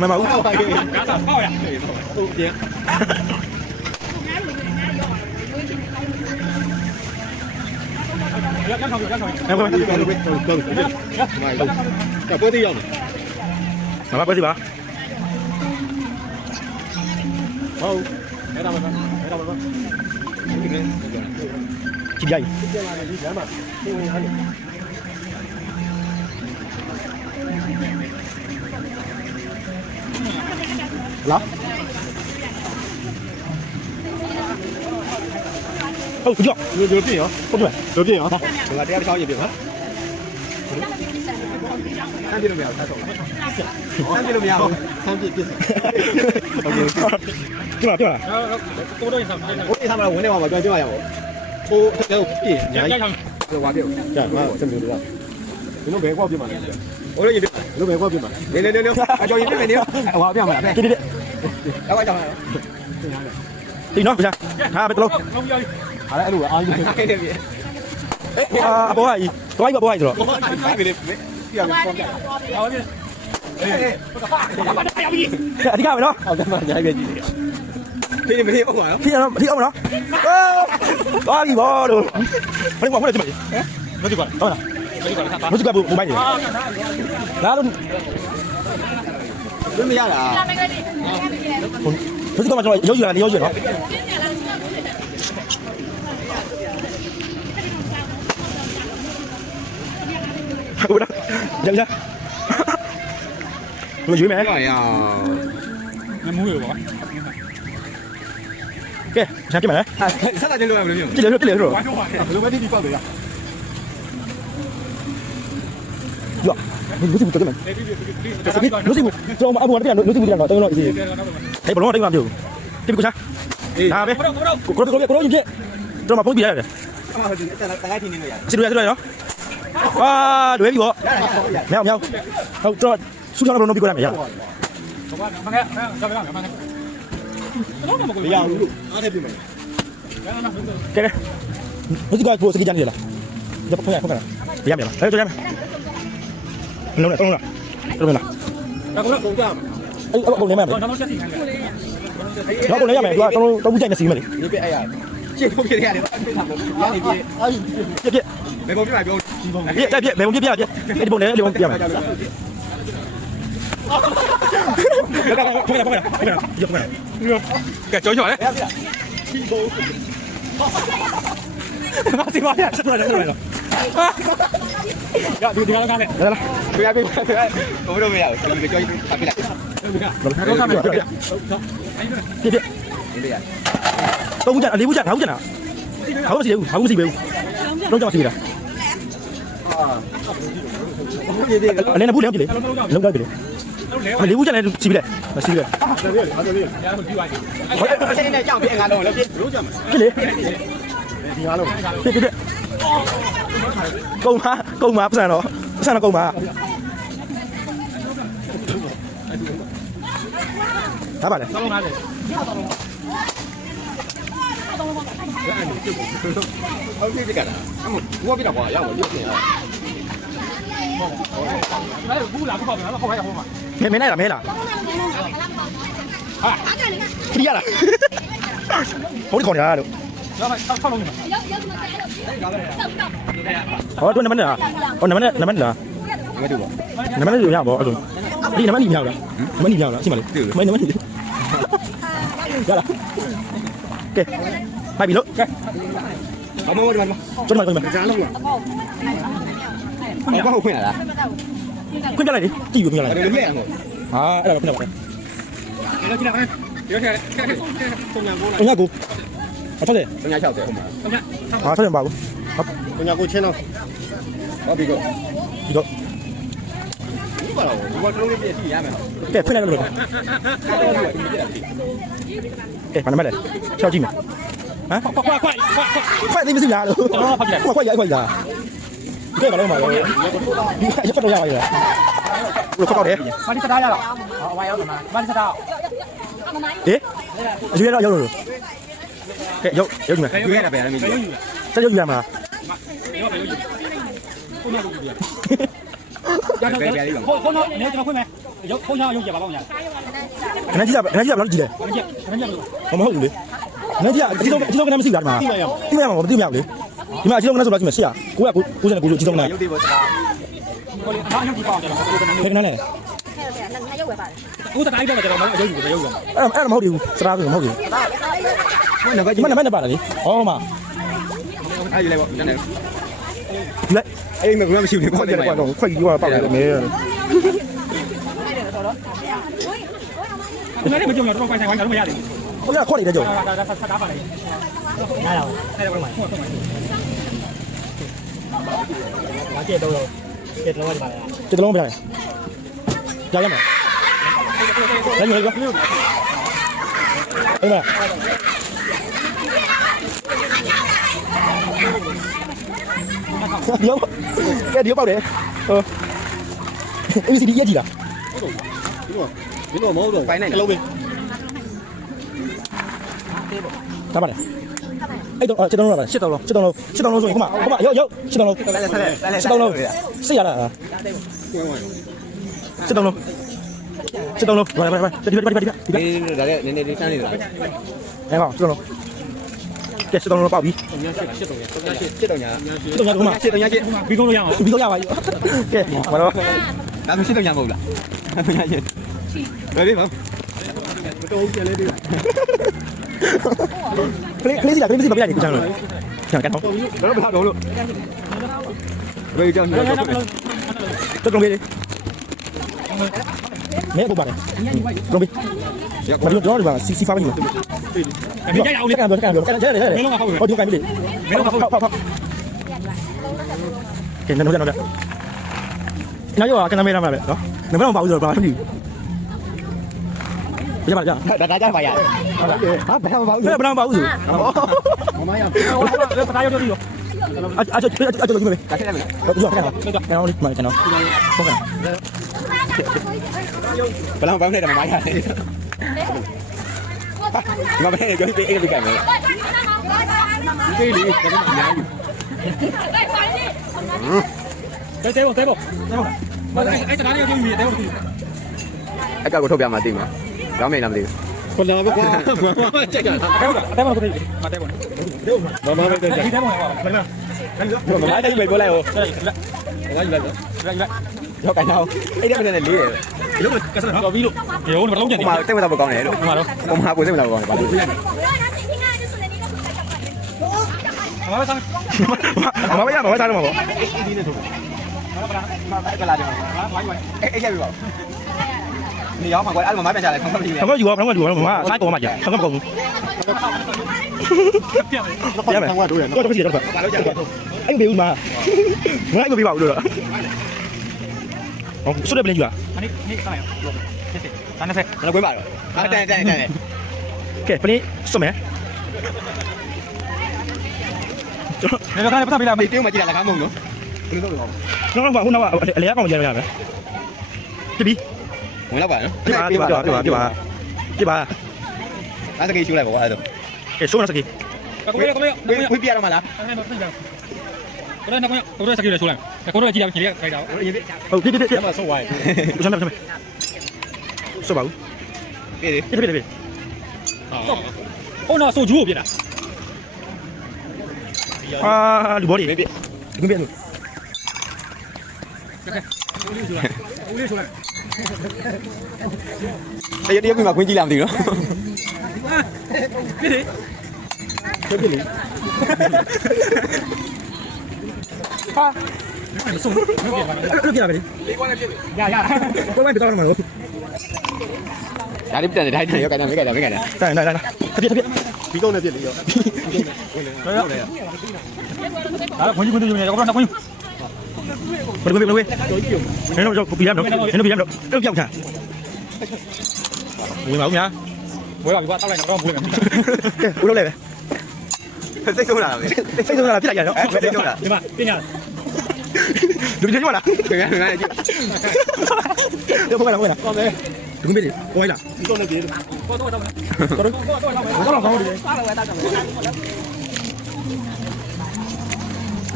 မှန်ပါဘူး ငါသာဟောက်ရဟုတ်ပြန် ရရဆောင်ရဆောင် အဲ့ဘာ တော့မိုင်းတော့ပွဲသေးရောက်နေ မပါစီပါ ဟုတ်အဲ့ဒါမှပဲအဲ့ဒါမှပဲဒီကနေ့ ကြည့်ကြည့် ပြန်လာတယ်ဒီကျမ်းမှာသင်ဝင်ရတယ် လာဟုတ်ကြောက် လိုပြင်းရော ဟုတ်တယ် လိုပြင်းရောငါတရားတစ်ချောင်းရင်ပြင်းနော်ဆန်းပြလို့မရဘူးဆက်တော့ဆန်းပြလို့မရဘူးဆန်းပြပြစ်โอเค ကြည့်ပါ ကိုတော့ဆောင်တယ်ကိုအေးထားမှာဝင်နေပါမှာပြန်ပြောရအောင်ကိုတော့ပြင်းညာကြီးဆိုဝါပြောကြာမစံပြလို့ဒီလိုဘယ်ကွာပြမှာလဲဟိုလိုရင်ဒီလိုဘယ်ကွာပြမှာနေနေနေအကျော်ရင်ပြမယ်နေဟွာပြမှာလား ကြည့်ကြည့် တော့ကြောင် ဒီနော်ဗျာဟာဘယ်တလုံး လုံးပြောဟာလည်းအဲ့လိုအားကြီးနေနေပြီ အပေါ်ဟာကြီးသွားပြီပေါ်ဟာကြီးဆိုတော့ ဘာဖြစ်လဲပြရမယ်ပေါ့ပြဟောပြအေးအဓိကပဲနော် ဟုတ်တယ်မညာပြကြည့်နေမင်းဟုတ်ပါရော ဖြစ်ရတော့ဖြစ်အောင်မနော်သွားပြီဘောလို့ဘယ်ကွာမလဲဒီမှာဟမ်မဒီကွာဟုတ်လားမဒီကွာဘူမိုင်းနေလာလို့ ဘယ်မရတာ မဒီကွာမကျွန်တော်ရုပ်ယူလာနေရုပ်ယူနော်ဟုတ်လားကြည့်ကြဘယ်ယူမယ် ဟုတ်ရမမူးရပါကဲရှာကြည့်မယ် ဆက်လာတင်လို့ရမလို့ပြော ကြည့်လေကြည့်လေဆိုတော့ ဘယ်လိုပဲဒီပေါက်တယ်ရ 哟，你是不这个门？你是不？知道吗？阿伯那边，你是不这样的？等等，是。哎，不弄这个就，这边过去。啊，别，过进去。知道吗？不必来的。大家听听了呀？是对的，哇，对比我。没有，好，这苏强那边弄比过来没有？没有，哪天比没？这个，我这个不是给讲的了，要碰看，别样了，来这边。弄了，这边了。那我公家。哎，我公家没有。我公家没有，都不见个事没的。你别哎呀，这不别的，别他们，别别，别，没毛病，别别，再别，没毛病，别，你碰人，你碰别没。给走一下来。这把呀，出来了。呀，你看看来了，别，我都没有，你叫一打过来。别，都不见，你不见，好见啊，好是好是别，都叫是的。啊，你那不了解的，弄个别的。你不见来是别的，是的。我现在讲别干了，了别，这里。别，够吗？不上了，不上了够吗？打吧嘞。好这个的，我比较好，要我就这样。没来了，没了。啊，不厉害了。我的靠你啊！哦，对，那么的啊，哦，那么的，没对吧？那么的有啥不？你那么你票了？那么你票了？是吗？没那么你。要了。给，买笔了，给。好嘛，我这边吧。这边，咋了我？我好困了。困下来的，这有困下来的。啊，哎，困下来。东家股，啊，多少？东家桥对，好嘛。啊，多少包？好，东家股签了。好，别个。一个。我弄的别是一样的。给，困来了了。给，把它买来，小鸡嘛。啊，快，你们是啥了？快呀！你可以把那个买了，你快，这多少呀？我快高点。把你吃大呀了？好，我要什么？把你吃大。诶，有了，有。给，有什么？有那边的没有？这有鱼吗？别的有。你要怎么会没？ ရုပ်ဖုန်းချောင်းရုပ်ကြပါပေါ့ညာ ခဏကြည့်ရခဏကြည့်ရဘယ်လိုကြည့်လဲ ခဏကြည့်ခဏကြည့်လို့ မဟုတ်ဘူးလေခဏကြည့်ရအကြီးဆုံးကနမရှိဘူးလားဒီမှာတိမရမှာမတိမရဘူးလေဒီမှာအကြီးဆုံးကနဆိုတော့ဒီမှာ800 999လို့အကြီးဆုံးကန ရုပ်သေးပေါ်စကား ဟိုလေအားရုပ်ကြည့်ပါအောင်ကျွန်တော် ခဏနဲ့ ရုပ်ပဲပါတယ် ဦးတတိုင်းတော့ကျွန်တော်မရုပ်ယူရုပ်ယူ အဲ့မဟုတ်ဘူးစတားဆိုမဟုတ်ဘူး နံပါတ် ဒီမှာနံပါတ်နဲ့ပါတယ်လေဟောမှာ အဲ့ဒီလိုက်ပေါ့နည်းနည်း ဒီလိုက် အဲ့ဒီမှာမရှိဘူးပေါ့တယ်ပေါ့ တော့ခွက်ကြီးရောပေါက်တယ်မဲ ဒီနေ့မကြုံတော့ပိုင်ဆိုင်ဝိုင်းတော့မရတယ် ဟိုကခေါ်နေတယ်ကြော ဒါဆက်တာပါလေရတာအဲ့ဒါကတော့ဘာကျတော့ကျတော့ပါလား တစ်လုံးပြရတယ်ကြားရမှာလည်းညောအဲ့မှာဒီပေါက်တယ်ဟို ABCD ရက်ကြည့်လား ဒီလိုမဟုတ်တော့ပိုင်နိုင်လုံးပဲ ဒါပါလေအဲ့တော့7လုံးလား7လုံးဆိုရင်ဟိုမှာရုပ်7လုံးစိတ်ရတာ7လုံးဘာဒီဒီဒါလည်းနည်းနည်းလေးစမ်းနေတာ အဲ့ပါ7လုံးကဲ7လုံးပေါက်ပြီ စစ်တော့ညာ 7လုံးကဟိုမှာ စစ်တော့ညာစစ် ပြီးကုန်လို့ရအောင် ပြီးတော့ရပါပြီကဲဘာလို့ ဒါမှစစ်တော့ညာမဟုတ်လားညာစစ်ဘယ်လိုမတော်ပြန်လေးဒီ ကလေးစီကလေးစီမပြရနေကြလို့ကျန်ကတော့ ဘယ်လိုမထားတော့လို့ဘယ်ကြောင့်ညာတော့ တက်လုံးပေးလေမဲပို့ပါတယ်လုံးပေးဘာလို့တော့ဒီမှာစီဖားမနေဘူး မရအောင်လေ ကန်တော့ကန်တော့ကန်ကျဲတယ်ဟောဒီကန်ပြီလေဖောက်ကဲနော်နော်နော်ရောကန်မဲရမှာပဲနော်နံပါတ်မပါဘူးဆိုတော့ဘာမှမဖြစ်ဘူးရပါကြ ဒါကြပါရဟာဘယ်မှာပါဦး ဘယ်မှာမပါဘူးဆို မမရ ပတာရုပ်တို့ဒီလို အချာလို့ဒီမဲ့ ဒါခက်တယ်မလား ဟုတ်ပြီကျွန်တော်လေးမှကျွန်တော်ဟုတ်ကဲ့ ဘယ်လောက်ပေါင်းနေတာမမရတယ်ဒီမှာပဲကြောက်ပေးအဲ့ဒီကံမယ်ဒီလေးကအများကြီး တဲပေါ့အဲ့တကားလေးရုပ်ယူတဲပေါ့ အကောက်ကိုထုတ်ပြမှာသိမှာရောင်းမိန်လားမသိဘူးခေါ်လာပါကွာကြိုက်တာ တဲပေါ့ကိုမတဲပေါ့ မမပဲကြိုက်တာ ဒီတဲပေါ့ဟောမင်း မမတိုင်းပဲပြောလိုက်ဟို လာ ငါယူလိုက်တော့ကန်တော့အဲ့ဒီမနဲ့လေးရယ် ရုပ်ကစတော့ပြီးလို့ရုပ်ကတော့ကြည့် ဟိုမှာစိတ်ဝင်စားဖို့ကောင်းတယ်လို့ ဟိုမှာတော့ ဟိုမှာကိုစိတ်ဝင်စားဖို့ကောင်းတယ်ဘာလို့ ဟောဆောင် မမရမမစားတော့မှာပေါ့ ကလာတယ်အဲ့ရပြီပါ你摇嘛，我按摩买变下来，看看不行。 ဘာမှယူပါဘာမှယူပါမမစားကောမှာကြာဘာမှမကောဘူး ပြမယ် ရမယ်တော့တော့ကြည့်တော့အဲ့ဘေးဦးမှာငါ့ကိုပြပါဦးလို့ဟောဆွတ်တယ်ပြင်ယူอ่ะ အဲ့ဒီစားရအောင်တန်းနေဖက် 那鬼马了，啊，对。ကဲပြင်ဆွတ်မယ် နေတော့ပတ်ပေးလာ 没丢嘛，进来了，看梦咯。不能动了， နောက်တော့ဟိုနောက်အလဲကောင်ကြရရမယ်ပြပြီ 我老板呢？ပြပါ 那是可以修来不？还是？ ကဲဆိုးရစကီ 会变了吗？啦？အဲ့တော့ပြန်ကြကိုရနောက်ကိုရစကိရချိုးလိုက်ကိုရကြည့်ရကြည့်ရခိုင်းတာ ဟုတ်ပြ ကျမဆော့ဝိုင်း ဆမ်းဆိုပါဦး 对对。ပြ ဟိုတော့ဆိုဂျူးကိုပြတာ အာလူဘောဒီဒီကွန်ပြလို့ ဦးလေးချိုးလိုက် 哎呀，你有没有关机两滴了？ ပြတယ် ပြလေဟာဆုံးပြပြပါလေ ရရ ကိုယ်ဝိုင်းပြတော့မှာလို့ 哪里不等的？太要改的没改的，没改的。 တိုင်းတိုင်းပြ 比够那别离了。 ဒါခွန်ကြီးခွန်ကြီးနေတော့တော့ခွန်ကြီး ဘယ်လိုလဲနင်တို့ပြရမလို့နင်တို့ပြရမလို့တော့ပြောက်ချာဝင်ပါဦးများ ဝဲပါပြီကွာတောက်လိုက်တော့ဘူးလေ ကဲဦးလို့လဲပဲ 谁收了？ စိတ်ဆုံးလာပြလိုက်ရတော့ 谁收了？ ဒီမှာပညာ လူပြင်းမလား 对呀，对呀，就。 တော့ဘယ်လာဘယ်လာဟုတ်တယ်ဒီကွန်ပြလေဝိုင်းလာ တော့တော့တော့ တော့တော့ကောင်းတယ်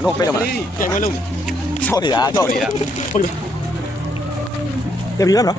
弄飞了吗？变个弄。照你啦，照你啦。 ဟုတ်ပြီပြပြရမလား